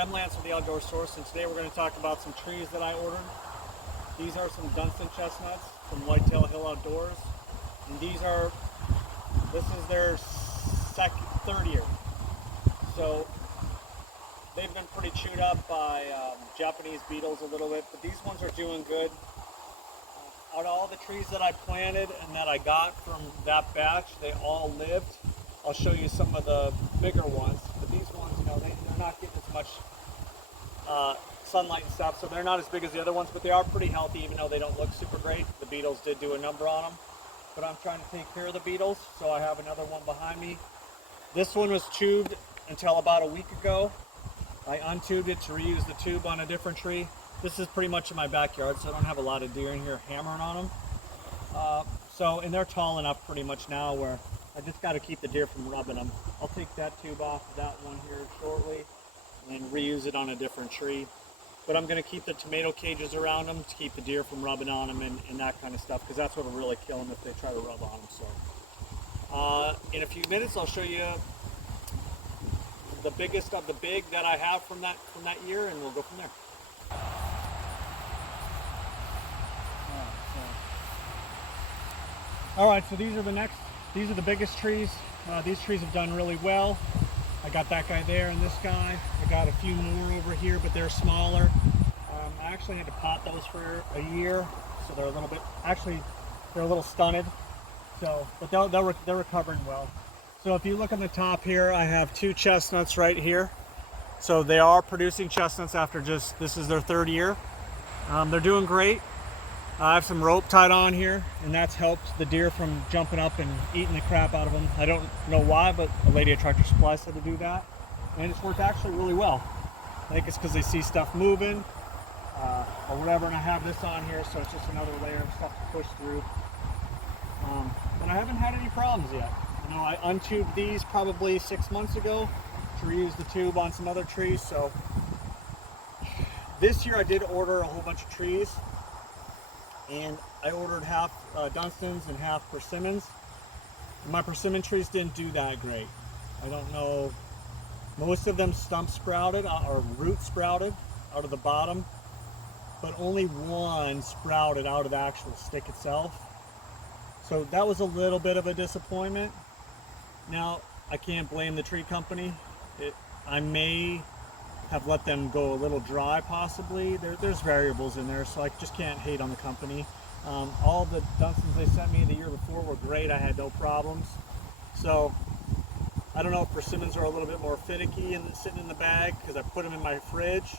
I'm Lance with the Outdoor Source, and today we're going to talk about some trees that I ordered. These are some Dunstan chestnuts from Whitetail Hill Outdoors, and this is their third year. So they've been pretty chewed up by Japanese beetles a little bit, but these ones are doing good. Out of all the trees that I planted and that I got from that batch, they all lived. I'll show you some of the bigger ones, but these ones, they're not getting as much sunlight and stuff, so they're not as big as the other ones, but they are pretty healthy, even though they don't look super great. The beetles did do a number on them, but I'm trying to take care of the beetles, so I have another one behind me. This one was tubed until about a week ago. I untubed it to reuse the tube on a different tree. This is pretty much in my backyard, so I don't have a lot of deer in here hammering on them. And they're tall enough pretty much now where I just got to keep the deer from rubbing them. I'll take that tube off of that one here shortly and then reuse it on a different tree. But I'm going to keep the tomato cages around them to keep the deer from rubbing on them and that kind of stuff, because that's what will really kill them if they try to rub on them. So in a few minutes I'll show you the biggest of the big that I have from that year, and we'll go from there. All right, so these are the biggest trees. These trees have done really well. I got that guy there and this guy. I got a few more over here, but they're smaller. I actually had to pot those for a year, so they're a little bit, they're a little stunted. So, but they're recovering well. So if you look on the top here, I have 2 chestnuts right here. So they are producing chestnuts after this is their 3rd year. They're doing great. I have some rope tied on here, and that's helped the deer from jumping up and eating the crap out of them. I don't know why, but a lady at Tractor Supply said to do that, and it's worked actually really well. I think it's because they see stuff moving or whatever, and I have this on here, so it's just another layer of stuff to push through. And I haven't had any problems yet. I untubed these probably 6 months ago to reuse the tube on some other trees. So this year I did order a whole bunch of trees, and I ordered half Dunstans and half persimmons. And my persimmon trees didn't do that great. I don't know, most of them stump sprouted or root sprouted out of the bottom, but only one sprouted out of the actual stick itself. So that was a little bit of a disappointment. Now, I can't blame the tree company. I may have let them go a little dry possibly. There's variables in there, so I just can't hate on the company. All the Dunstans they sent me the year before were great. I had no problems. So I don't know if persimmons are a little bit more finicky and sitting in the bag, because I put them in my fridge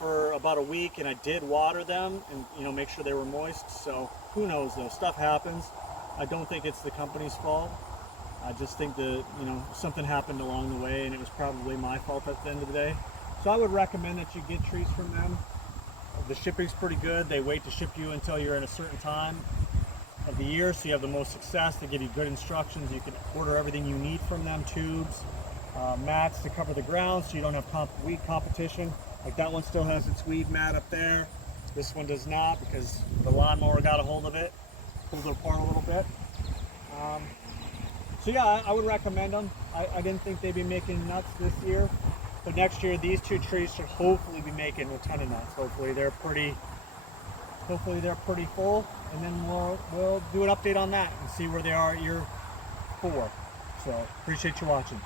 for about a week and I did water them and make sure they were moist. So who knows though, stuff happens. I don't think it's the company's fault. I just think that, something happened along the way, and it was probably my fault at the end of the day. So I would recommend that you get trees from them. The shipping's pretty good. They wait to ship you until you're in a certain time of the year, so you have the most success. They give you good instructions. You can order everything you need from them, tubes, mats to cover the ground so you don't have weed competition. Like that one still has its weed mat up there. This one does not, because the lawnmower got a hold of it, pulled it apart a little bit. So yeah, I would recommend them. I didn't think they'd be making nuts this year, but next year these 2 trees should hopefully be making a ton of nuts. Hopefully they're pretty full, and then we'll do an update on that and see where they are at year 4. So appreciate you watching.